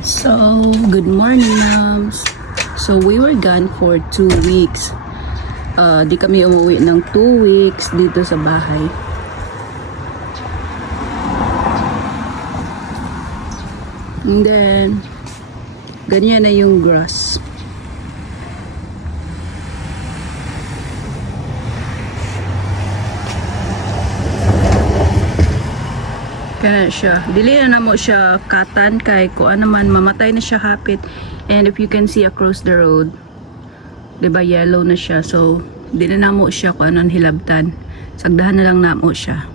So, good morning, moms. So, we were gone for two weeks. Uh, di kami umuwi ng two weeks dito sa bahay. And then, ganyan na yung grass. Kaya siya. Dili na mo siya katan kay ko ano man mamatay na siya hapit. And if you can see across the road, 'di ba yellow na siya. So, di na namo siya kung anong hilabtan. Sagdahan na lang namo siya.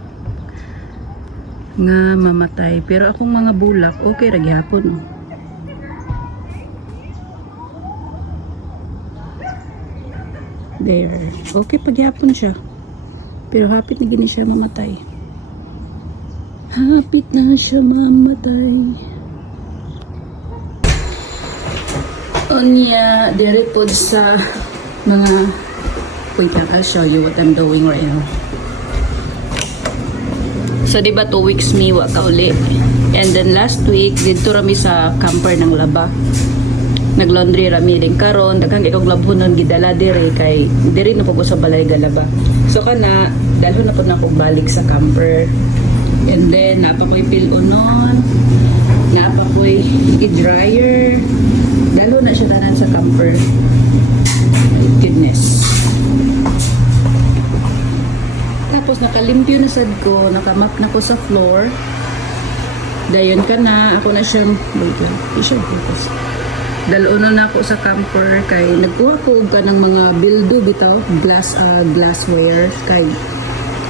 Nga mamatay. Pero akong mga bulak, okay ra gyapon. There. Okay pagyapon siya. Pero hapit na gini siya mamatay. Hapit na siya mamatay. Unya, dere po sa mga... Wait lang, I'll show you what I'm doing right now. So, di ba two weeks mi wa ka uli? And then last week, dito rami sa camper ng laba. Naglaundry rami din karon daghang ikog labhonon gidala dire kay diri na po sa balay galaba. So kana dalho na po na ko balik sa camper. And then, napa ko'y pilunon, napa ko'y i-dryer. Dalo na siya tanan sa camper. Goodness. Tapos, nakalimpyo na sad ko, nakamap na ko sa floor. Dayon ka na, ako na siyang, wait siya focus. Dalono na ako sa camper kay nagkuha ko og kanang mga bildo bitaw glass uh, glassware kay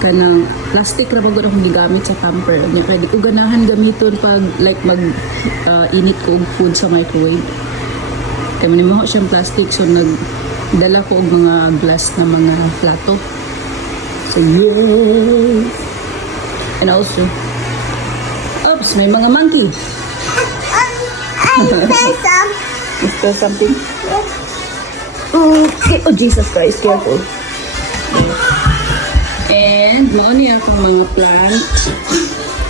kanang plastic ra pagod akong gigamit sa camper nya di ko ganahan gamiton pag like mag uh, init ko og food sa microwave. Kay man mo siyang plastic so nag dala ko og mga glass na mga plato. So yeah and also oops may mga monkey is there something? Okay oh Jesus Christ careful And mao niya akong mga plant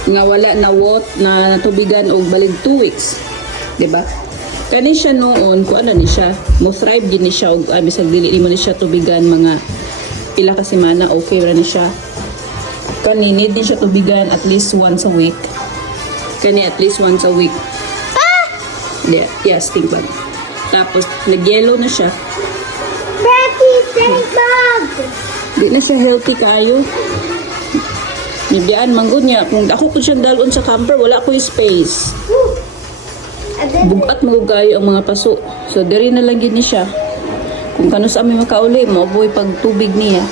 nga wala na wot na natubigan og balig 2 weeks. 'Di ba? Kani siya noon, ko ano ni siya, mo thrive din ni siya og ah, bisag dili mo ni siya tubigan mga pila ka semana okay ra ni siya. Kani need din siya tubigan at least once a week. Kani at least once a week. Yeah, yeah, stink bug. Tapos nag-yellow na siya. Daddy, stink bug! Di na siya healthy kayo. Nibiyaan, manggod niya. Kung ako ko siyang dalon sa camper, wala ko yung space. Bugat mo gayo ang mga paso. So, diri na lang gini siya. Kung kano sa amin makauli, mabuhay pag tubig niya.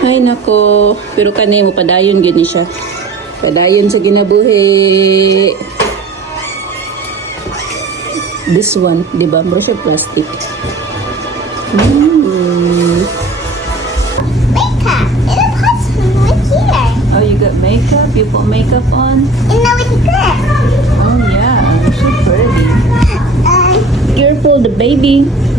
Ay, nako. Pero kani mo, padayon gini siya. Padayon sa ginabuhi. This one, di ba? Siya plastic. Mm. Baby.